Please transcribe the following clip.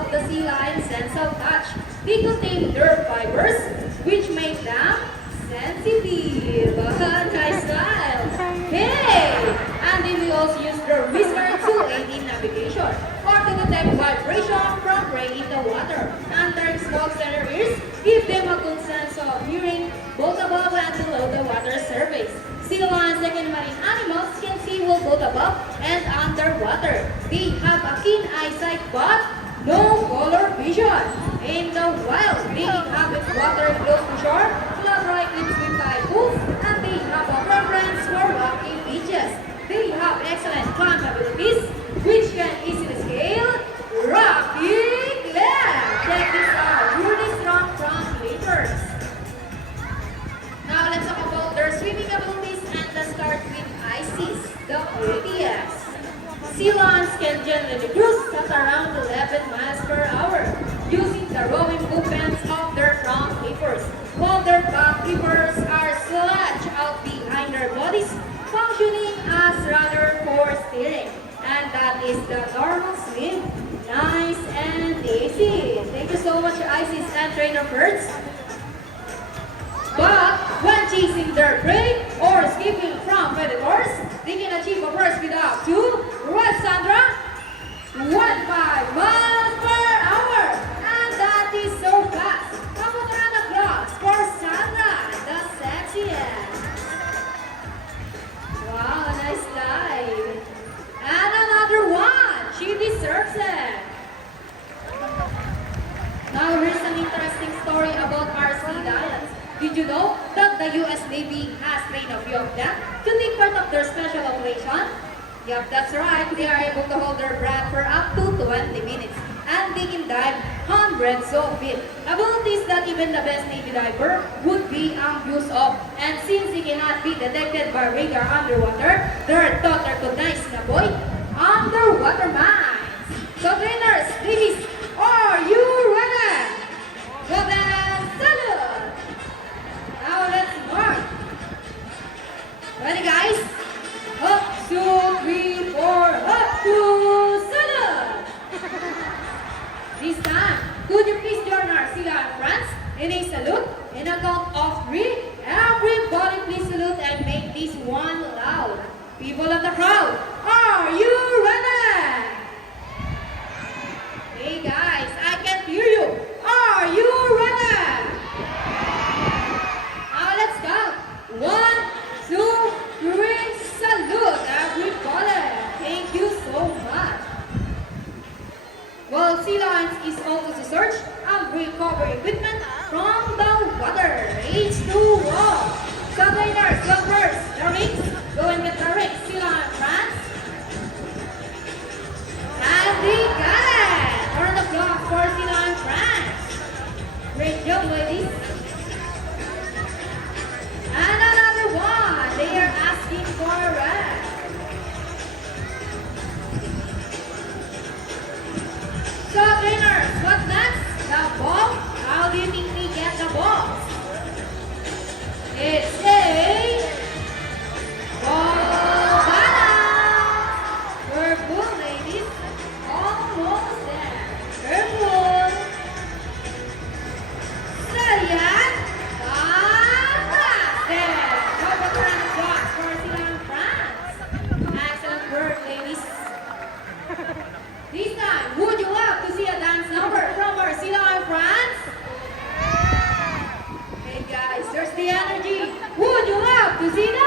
of the sea lion's sense of touch. They contain nerve fibers, which make them sensitive. Nice style. Hey! And they will also use their whisker to aid in navigation or to detect vibration from prey in the water. And their small center ears give them a good sense of hearing both above and below the water surface. Sea lions, like any marine animals, can see well both above and underwater. They have a keen eyesight but no color vision. In the wild, they inhabit water close to shore, flood right in swim tide pools, and they have a preference for rocky beaches. They have excellent climb abilities, which can easily scale rocky cliffs. Check this out, really strong front leapers. Now let's talk about their swimming abilities, and let's start with Isis, the prettiest. Sea lions can generally cruise at around 11 miles per hour using the rowing movements of their front flippers, while their back flippers are slouched out behind their bodies, functioning as rudder for steering. And that is the normal swim. Nice and easy. Thank you so much, Isis and trainer birds. But when chasing their prey or escaping from predators, they can achieve a burst speed up to, what, Sandra? 15 miles per hour. And that is so fast. Come on, round of applause for Sandra, the sexiest. Wow, nice dive. And another one. She deserves it. Now here's an interesting story about our sea lions. Did you know that the US Navy has trained a few of them to take part of their special operation? Yup, that's right. They are able to hold their breath for up to 20 minutes. And they can dive hundreds of feet. Abilities that even the best Navy diver would be envious of. And since they cannot be detected by radar underwater, they're taught to recognize and avoid underwater mines. So trainers, ladies, are you ready? Well then, salute! Now let's mark. Ready, guys? Up, 2, 3, 4, up, 2, salute! This time, could you please join our sea lion friends in a salute? In a count of 3, everybody please salute and make this one loud. People of the crowd, are you ready? Hey guys, I can't hear you. Are you ready? Now let's count. 1, 2, 3, salute everybody. Thank you so much. Well, sea lions is also to search and recover equipment from the water. H2O. So trainers, go first. The rings. Go and get the rings. Sea lion friends. And they got it. Turn the clock for sea lion friends. Great job, ladies. And another one. They are asking for a rest. So trainers, what next? The ball? How do you think we get the ball? It's a ball balance. Purple, ladies. Almost there. Purple. Steady and fantastic. How about a round of applause for Sea Lion France? Excellent work, ladies. This time, would you love to see a dance number from our Sea Lion France? Hey guys, there's the energy. Would you love to see that?